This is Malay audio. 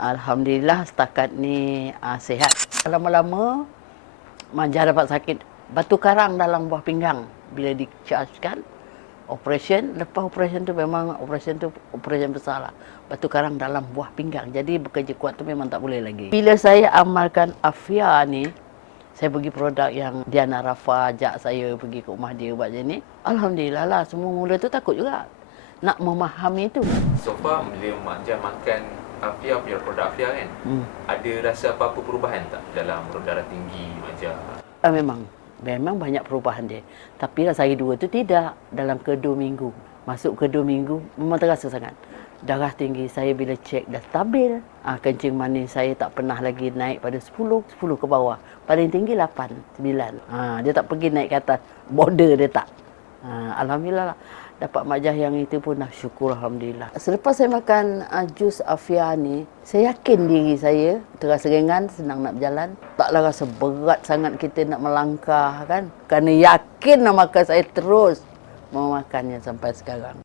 Alhamdulillah setakat ni sihat. Lama-lama Manja dapat sakit batu karang dalam buah pinggang. Bila di-chargekan, operation, lepas operation tu memang operation besar lah. Batu karang dalam buah pinggang. Jadi bekerja kuat tu memang tak boleh lagi. Bila saya amalkan Afia ni, saya bagi produk yang Diana Rafa ajak saya pergi ke rumah dia buat macam ni. Alhamdulillah lah, semua mula tu takut juga nak memahami itu. So far, bila Manja makan Afia punya produk Afia kan, ada rasa apa-apa perubahan tak dalam darah tinggi Manja? Memang banyak perubahan dia. Tapi rasa hari 2 tu tidak. Dalam kedua minggu. Masuk kedua minggu, memang terasa sangat. Darah tinggi saya bila cek dah stabil. Kencing manis saya tak pernah lagi naik pada 10 ke bawah. Paling tinggi 8, 9. Dia tak pergi naik ke atas. Border dia tak. Alhamdulillah lah. Dapat majah yang itu pun dah syukur Alhamdulillah. Selepas saya makan jus Afia ni, saya yakin diri saya terasa ringan, senang nak berjalan. Taklah rasa berat sangat kita nak melangkah kan. Kerana yakin nak makan, saya terus memakannya sampai sekarang.